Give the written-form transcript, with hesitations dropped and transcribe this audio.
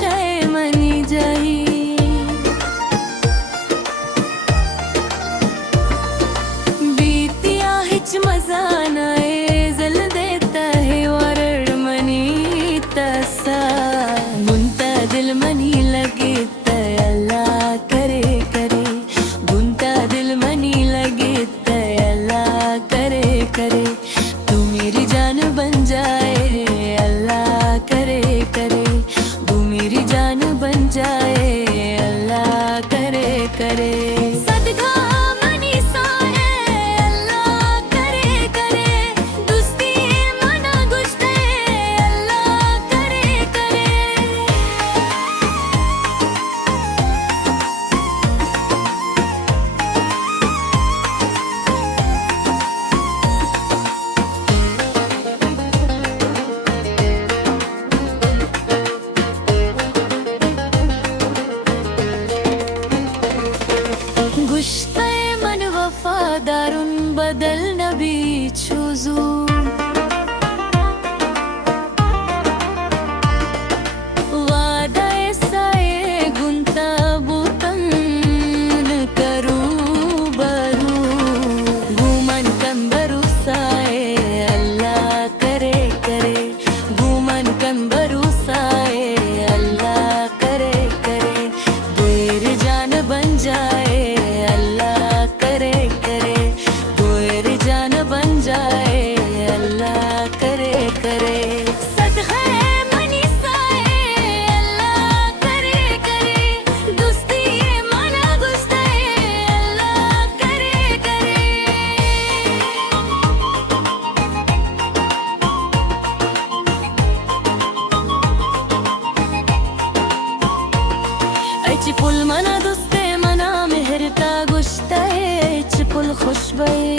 गुष्टाए money जाही बीतिया hitch मजा नाए जल देता है वरड मनी तसा गुंता दिल मनी लगे तयला करे करे गुंता दिल मनी लगे तयला करे करे तू मेरी जान बन जाए अल्लाह करे करे तू मेरी जान बन जाए अल्लाह करे करे सदका मनी साए अल्लाह करे करे दुस्ती मना गुस्ते अल्लाह करे करे गुश्ते मन वफादारुन बदल नबी चूजू वादाए साए गुंता बुतन करू बरू गुमन कंबरू साए अल्लाह करे करे गुमन कंबरू साए अल्लाह करे करे तेरी जान बन जाए अल्लाह करे करे तेरी जान बन जाए अल्लाह करे करे सदका मनी साए अल्लाह करे करे दुस्ती मना गुस्ताए अल्लाह करे करे ऐची पुल मना दुस्ते मना मेहरता गुश्ताए ऐची पुल खुशबई